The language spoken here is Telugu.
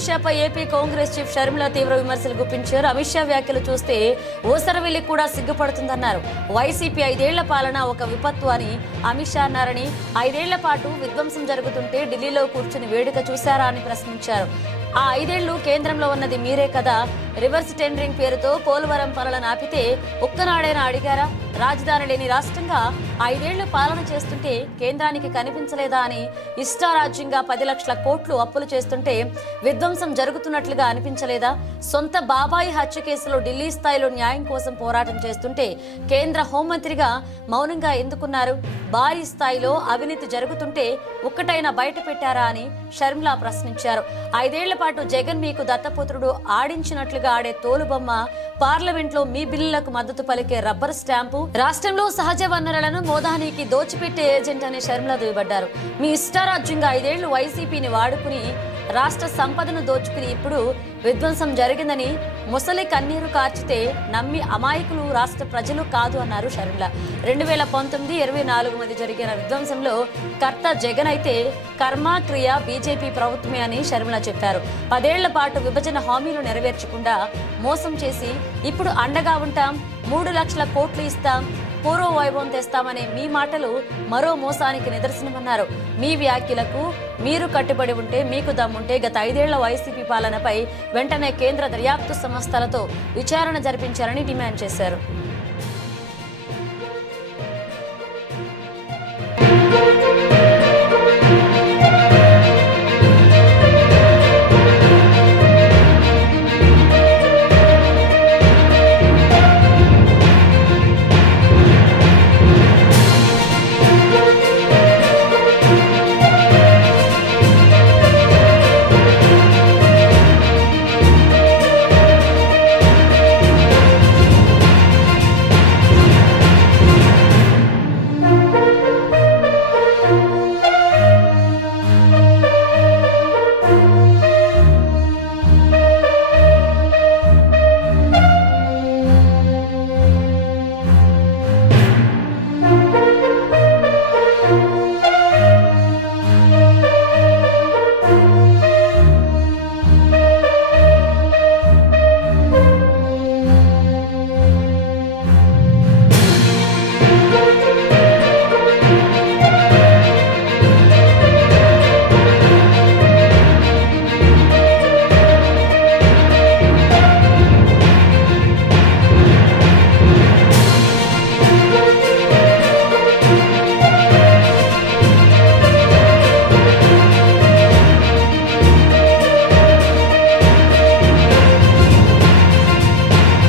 అమిత్ షాపై ఏపీ కాంగ్రెస్ చీఫ్ షర్మిల తీవ్ర విమర్శలు గుప్పించారు. అమిత్ షా వ్యాఖ్యలు చూస్తే ఊసరవెల్లి కూడా సిగ్గుపడుతుందన్నారు. వైసీపీ 5 ఏళ్ల పాలన ఒక విపత్తు అని అమిత్ షా అన్నారని, 5 ఏళ్ల పాటు విధ్వంసం జరుగుతుంటే ఢిల్లీలో కూర్చుని వేడుక చూశారా అని ప్రశ్నించారు. ఆ 5 ఏళ్లు కేంద్రంలో ఉన్నది మీరే కదా, రివర్స్ టెండరింగ్ పేరుతో పోలవరం పనులను ఆపితే ఒక్కనాడైనా అడిగారా? రాజధాని లేని రాష్ట్రంగా 5 ఏళ్లు పాలన చేస్తుంటే కేంద్రానికి కనిపించలేదా అని, ఇష్టారాజ్యంగా 10 లక్షల కోట్లు అప్పులు చేస్తుంటే విధ్వంసం జరుగుతున్నట్లుగా అనిపించలేదా? సొంత బాబాయి హత్య కేసులో ఢిల్లీ స్థాయిలో న్యాయం కోసం పోరాటం చేస్తుంటే కేంద్ర హోంమంత్రిగా మౌనంగా ఎందుకున్నారు? భారీ స్థాయిలో అవినీతి జరుగుతుంటే ఒక్కటైనా బయట పెట్టారా అని షర్మిల ప్రశ్నించారు. 5 ఏళ్ల పాటు జగన్ మీకు దత్తపుత్రుడు ఆడించినట్లుగా ఆడే తోలుబొమ్మ, పార్లమెంట్లో మీ బిల్లులకు మద్దతు పలికే రబ్బర్ స్టాంపు, రాష్ట్రంలో సహజ వనరులను మోదానికి దోచిపెట్టే ఏజెంట్ అని షర్మిల దుయ్యబడ్డారు. మీ ఇష్టారాజ్యంగా 5 ఏళ్లు వైసీపీని వాడుకుని రాష్ట్ర సంపదను దోచుకుని ఇప్పుడు విధ్వంసం జరిగిందని ముసలి కన్నీరు కార్చితే నమ్మి అమాయకులు రాష్ట్ర ప్రజలు కాదు అన్నారు షర్మిల. 2019-24 మధ్య జరిగిన విధ్వంసంలో కర్త జగన్ అయితే కర్మ క్రియ బీజేపీ ప్రభుత్వమే అని షర్మిల చెప్పారు. 10 ఏళ్ల పాటు విభజన హామీలు నెరవేర్చకుండా మోసం చేసి ఇప్పుడు అండగా ఉంటాం, 3 లక్షల కోట్లు ఇస్తాం, పూర్వ వైభవం తెస్తామనే మీ మాటలు మరో మోసానికి నిదర్శనమన్నారు. మీ వ్యాఖ్యలకు మీరు కట్టుబడి ఉంటే, మీకు దమ్ముంటే గత 5 ఏళ్ల వైసీపీ పాలనపై వెంటనే కేంద్ర దర్యాప్తు సంస్థలతో విచారణ జరిపించాలని డిమాండ్ చేశారు.